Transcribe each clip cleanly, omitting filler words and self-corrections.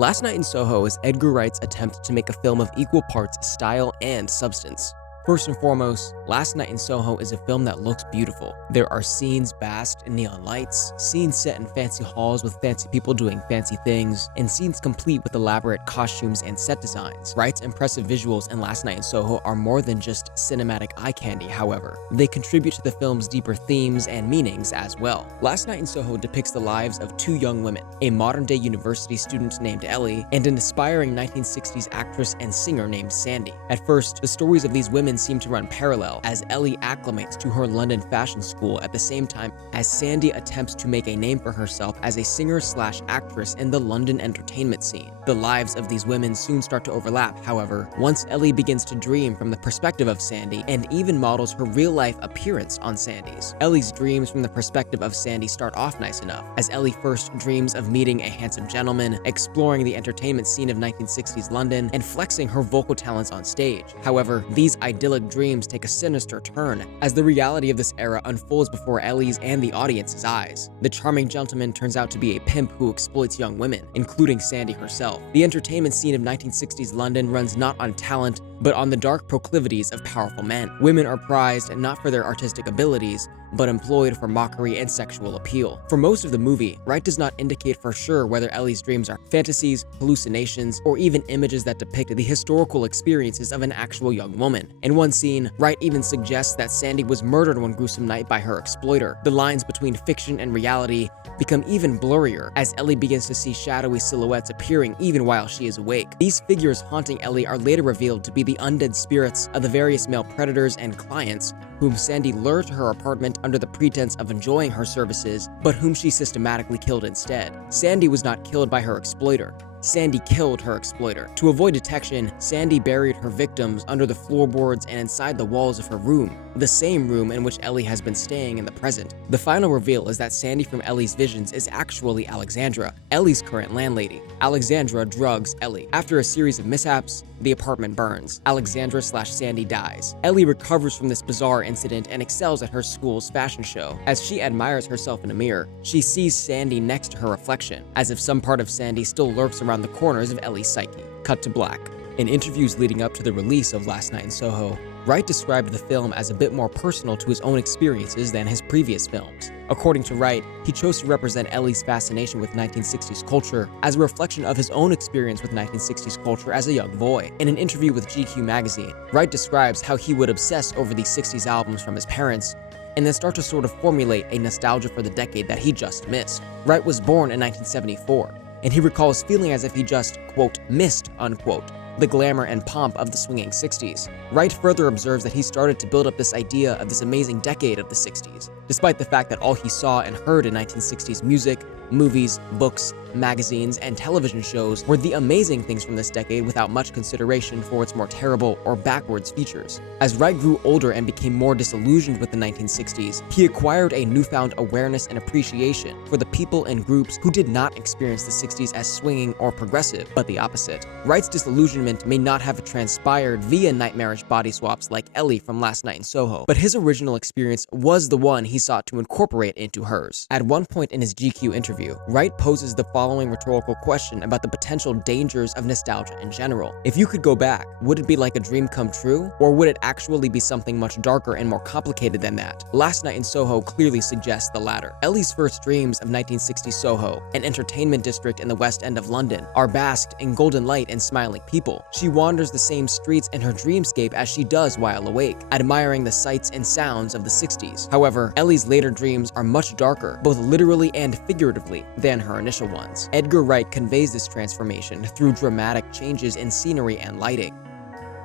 Last Night in Soho is Edgar Wright's attempt to make a film of equal parts style and substance. First and foremost, Last Night in Soho is a film that looks beautiful. There are scenes basked in neon lights, scenes set in fancy halls with fancy people doing fancy things, and scenes complete with elaborate costumes and set designs. Wright's impressive visuals in Last Night in Soho are more than just cinematic eye candy, however. They contribute to the film's deeper themes and meanings as well. Last Night in Soho depicts the lives of two young women, a modern-day university student named Ellie, and an aspiring 1960s actress and singer named Sandy. At first, the stories of these women seem to run parallel, as Ellie acclimates to her London fashion school at the same time as Sandy attempts to make a name for herself as a singer/actress in the London entertainment scene. The lives of these women soon start to overlap, however, once Ellie begins to dream from the perspective of Sandy and even models her real-life appearance on Sandy's. Ellie's dreams from the perspective of Sandy start off nice enough, as Ellie first dreams of meeting a handsome gentleman, exploring the entertainment scene of 1960s London, and flexing her vocal talents on stage. However, these idyllic dreams take a sinister turn as the reality of this era unfolds before Ellie's and the audience's eyes. The charming gentleman turns out to be a pimp who exploits young women, including Sandy herself. The entertainment scene of 1960s London runs not on talent, but on the dark proclivities of powerful men. Women are prized not for their artistic abilities, but employed for mockery and sexual appeal. For most of the movie, Wright does not indicate for sure whether Ellie's dreams are fantasies, hallucinations, or even images that depict the historical experiences of an actual young woman. In one scene, Wright even suggests that Sandy was murdered one gruesome night by her exploiter. The lines between fiction and reality become even blurrier as Ellie begins to see shadowy silhouettes appearing even while she is awake. These figures haunting Ellie are later revealed to be the undead spirits of the various male predators and clients whom Sandy lured to her apartment under the pretense of enjoying her services, but whom she systematically killed instead. Sandy was not killed by her exploiter. Sandy killed her exploiter. To avoid detection, Sandy buried her victims under the floorboards and inside the walls of her room, the same room in which Ellie has been staying in the present. The final reveal is that Sandy from Ellie's visions is actually Alexandra, Ellie's current landlady. Alexandra drugs Ellie. After a series of mishaps, the apartment burns. Alexandra/Sandy dies. Ellie recovers from this bizarre incident and excels at her school's fashion show. As she admires herself in a mirror, she sees Sandy next to her reflection, as if some part of Sandy still lurks around the corners of Ellie's psyche. Cut to black. In interviews leading up to the release of Last Night in Soho, Wright described the film as a bit more personal to his own experiences than his previous films. According to Wright, he chose to represent Ellie's fascination with 1960s culture as a reflection of his own experience with 1960s culture as a young boy. In an interview with GQ magazine, Wright describes how he would obsess over these 60s albums from his parents and then start to sort of formulate a nostalgia for the decade that he just missed. Wright was born in 1974, and he recalls feeling as if he just, quote, missed, unquote, the glamour and pomp of the swinging 60s. Wright further observes that he started to build up this idea of this amazing decade of the 60s, despite the fact that all he saw and heard in 1960s music, movies, books, magazines, and television shows were the amazing things from this decade without much consideration for its more terrible or backwards features. As Wright grew older and became more disillusioned with the 1960s, he acquired a newfound awareness and appreciation for the people and groups who did not experience the 60s as swinging or progressive, but the opposite. Wright's disillusionment may not have transpired via nightmarish body swaps like Ellie from Last Night in Soho, but his original experience was the one he sought to incorporate into hers. At one point in his GQ interview, Wright poses the following rhetorical question about the potential dangers of nostalgia in general. If you could go back, would it be like a dream come true, or would it actually be something much darker and more complicated than that? Last Night in Soho clearly suggests the latter. Ellie's first dreams of 1960 Soho, an entertainment district in the West End of London, are basked in golden light and smiling people. She wanders the same streets in her dreamscape as she does while awake, admiring the sights and sounds of the 60s. However, Ellie's later dreams are much darker, both literally and figuratively, than her initial ones. Edgar Wright conveys this transformation through dramatic changes in scenery and lighting.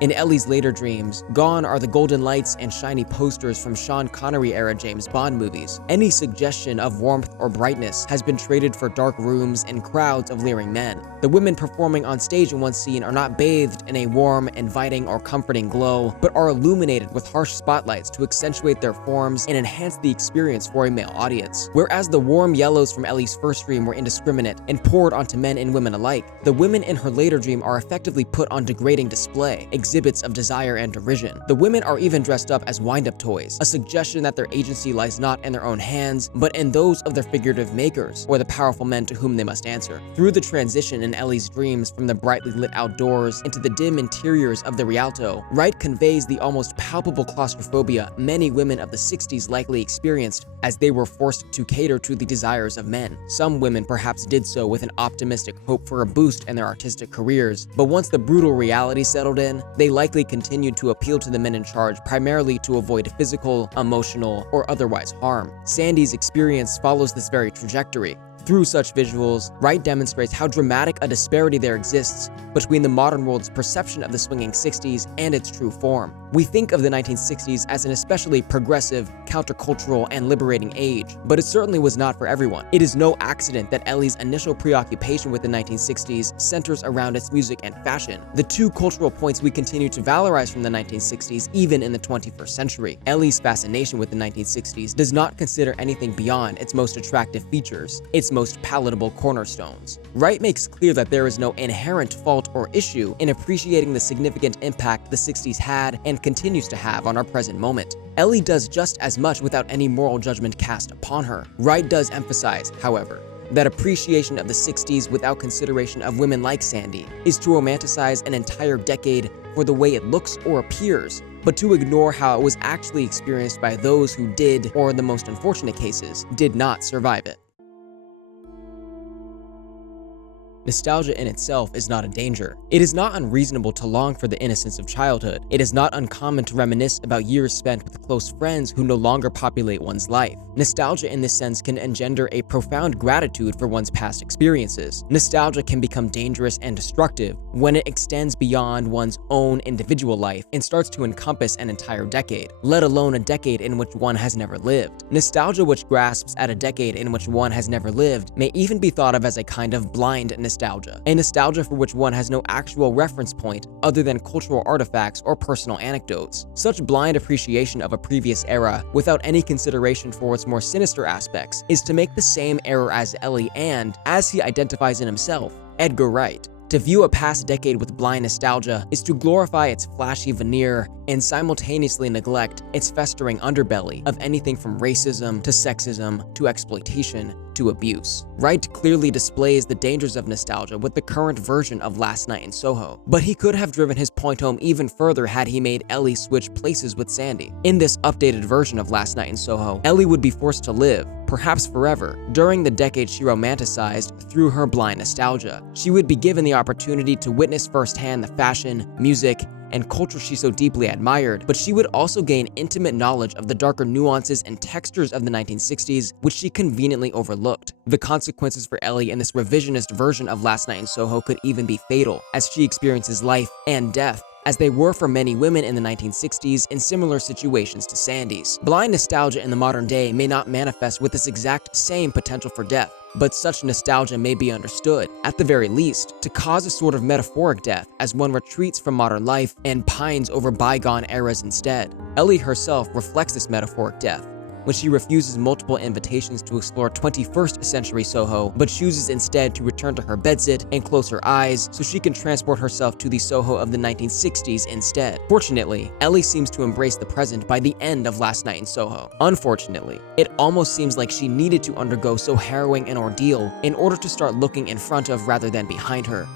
In Ellie's later dreams, gone are the golden lights and shiny posters from Sean Connery-era James Bond movies. Any suggestion of warmth or brightness has been traded for dark rooms and crowds of leering men. The women performing on stage in one scene are not bathed in a warm, inviting, or comforting glow, but are illuminated with harsh spotlights to accentuate their forms and enhance the experience for a male audience. Whereas the warm yellows from Ellie's first dream were indiscriminate and poured onto men and women alike, the women in her later dream are effectively put on degrading display, exhibits of desire and derision. The women are even dressed up as wind-up toys, a suggestion that their agency lies not in their own hands, but in those of their figurative makers, or the powerful men to whom they must answer. Through the transition in Ellie's dreams from the brightly lit outdoors into the dim interiors of the Rialto, Wright conveys the almost palpable claustrophobia many women of the 60s likely experienced as they were forced to cater to the desires of men. Some women perhaps did so with an optimistic hope for a boost in their artistic careers, but once the brutal reality settled in, they likely continued to appeal to the men in charge primarily to avoid physical, emotional, or otherwise harm. Sandy's experience follows this very trajectory. Through such visuals, Wright demonstrates how dramatic a disparity there exists between the modern world's perception of the swinging 60s and its true form. We think of the 1960s as an especially progressive, countercultural, and liberating age, but it certainly was not for everyone. It is no accident that Ellie's initial preoccupation with the 1960s centers around its music and fashion, the two cultural points we continue to valorize from the 1960s even in the 21st century. Ellie's fascination with the 1960s does not consider anything beyond its most attractive features, its most palatable cornerstones. Wright makes clear that there is no inherent fault or issue in appreciating the significant impact the 60s had and continues to have on our present moment. Ellie does just as much without any moral judgment cast upon her. Wright does emphasize, however, that appreciation of the 60s without consideration of women like Sandy is to romanticize an entire decade for the way it looks or appears, but to ignore how it was actually experienced by those who did, or in the most unfortunate cases, did not survive it. Nostalgia in itself is not a danger. It is not unreasonable to long for the innocence of childhood. It is not uncommon to reminisce about years spent with close friends who no longer populate one's life. Nostalgia in this sense can engender a profound gratitude for one's past experiences. Nostalgia can become dangerous and destructive when it extends beyond one's own individual life and starts to encompass an entire decade, let alone a decade in which one has never lived. Nostalgia which grasps at a decade in which one has never lived may even be thought of as a kind of blind nostalgia, a nostalgia for which one has no actual reference point other than cultural artifacts or personal anecdotes. Such blind appreciation of a previous era without any consideration for its more sinister aspects is to make the same error as Ellie and, as he identifies in himself, Edgar Wright. To view a past decade with blind nostalgia is to glorify its flashy veneer and simultaneously neglect its festering underbelly of anything from racism to sexism to exploitation to abuse. Wright clearly displays the dangers of nostalgia with the current version of Last Night in Soho, but he could have driven his point home even further had he made Ellie switch places with Sandy. In this updated version of Last Night in Soho, Ellie would be forced to live, perhaps forever, during the decade she romanticized through her blind nostalgia. She would be given the opportunity to witness firsthand the fashion, music, and culture she so deeply admired, but she would also gain intimate knowledge of the darker nuances and textures of the 1960s, which she conveniently overlooked. The consequences for Ellie in this revisionist version of Last Night in Soho could even be fatal, as she experiences life and death, as they were for many women in the 1960s in similar situations to Sandy's. Blind nostalgia in the modern day may not manifest with this exact same potential for death, but such nostalgia may be understood, at the very least, to cause a sort of metaphoric death as one retreats from modern life and pines over bygone eras instead. Ellie herself reflects this metaphoric death when she refuses multiple invitations to explore 21st century Soho, but chooses instead to return to her bedsit and close her eyes so she can transport herself to the Soho of the 1960s instead. Fortunately, Ellie seems to embrace the present by the end of Last Night in Soho. Unfortunately, it almost seems like she needed to undergo so harrowing an ordeal in order to start looking in front of rather than behind her.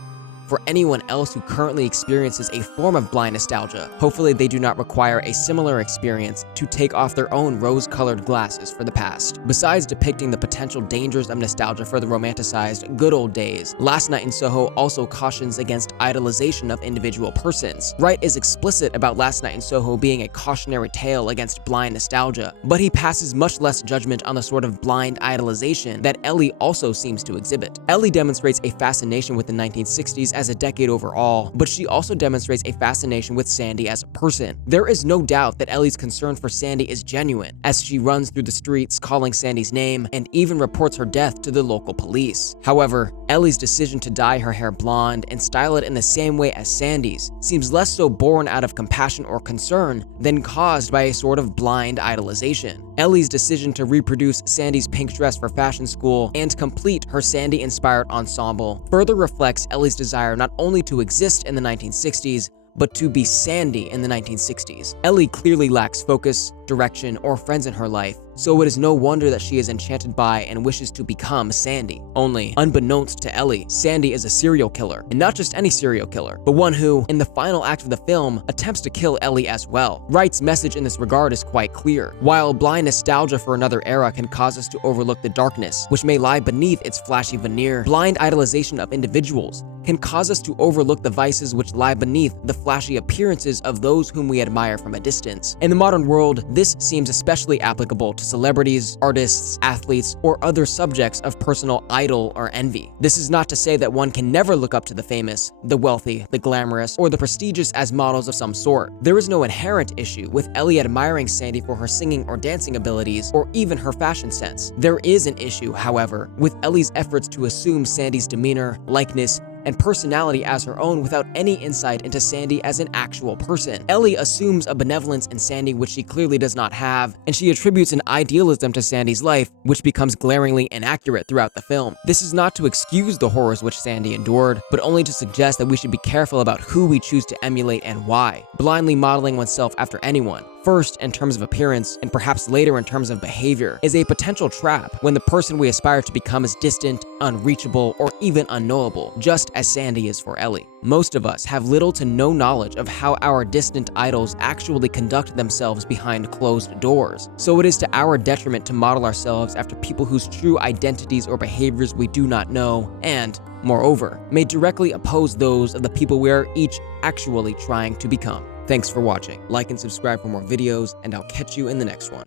For anyone else who currently experiences a form of blind nostalgia, hopefully they do not require a similar experience to take off their own rose-colored glasses for the past. Besides depicting the potential dangers of nostalgia for the romanticized good old days, Last Night in Soho also cautions against idolization of individual persons. Wright is explicit about Last Night in Soho being a cautionary tale against blind nostalgia, but he passes much less judgment on the sort of blind idolization that Ellie also seems to exhibit. Ellie demonstrates a fascination with the 1960s as a decade overall, but she also demonstrates a fascination with Sandy as a person. There is no doubt that Ellie's concern for Sandy is genuine, as she runs through the streets calling Sandy's name and even reports her death to the local police. However, Ellie's decision to dye her hair blonde and style it in the same way as Sandy's seems less so born out of compassion or concern than caused by a sort of blind idolization. Ellie's decision to reproduce Sandy's pink dress for fashion school and complete her Sandy-inspired ensemble further reflects Ellie's desire not only to exist in the 1960s, but to be Sandy in the 1960s. Ellie clearly lacks focus, direction, or friends in her life, so it is no wonder that she is enchanted by and wishes to become Sandy. Only, unbeknownst to Ellie, Sandy is a serial killer, and not just any serial killer, but one who, in the final act of the film, attempts to kill Ellie as well. Wright's message in this regard is quite clear. While blind nostalgia for another era can cause us to overlook the darkness, which may lie beneath its flashy veneer, blind idolization of individuals can cause us to overlook the vices which lie beneath the flashy appearances of those whom we admire from a distance. In the modern world, this seems especially applicable to celebrities, artists, athletes, or other subjects of personal idol or envy. This is not to say that one can never look up to the famous, the wealthy, the glamorous, or the prestigious as models of some sort. There is no inherent issue with Ellie admiring Sandy for her singing or dancing abilities, or even her fashion sense. There is an issue, however, with Ellie's efforts to assume Sandy's demeanor, likeness, and personality as her own without any insight into Sandy as an actual person. Ellie assumes a benevolence in Sandy which she clearly does not have, and she attributes an idealism to Sandy's life which becomes glaringly inaccurate throughout the film. This is not to excuse the horrors which Sandy endured, but only to suggest that we should be careful about who we choose to emulate and why. Blindly modeling oneself after anyone, first in terms of appearance and perhaps later in terms of behavior, is a potential trap when the person we aspire to become is distant, unreachable, or even unknowable, just as Sandy is for Ellie. Most of us have little to no knowledge of how our distant idols actually conduct themselves behind closed doors, so it is to our detriment to model ourselves after people whose true identities or behaviors we do not know, and, moreover, may directly oppose those of the people we are each actually trying to become. Thanks for watching. Like and subscribe for more videos, and I'll catch you in the next one.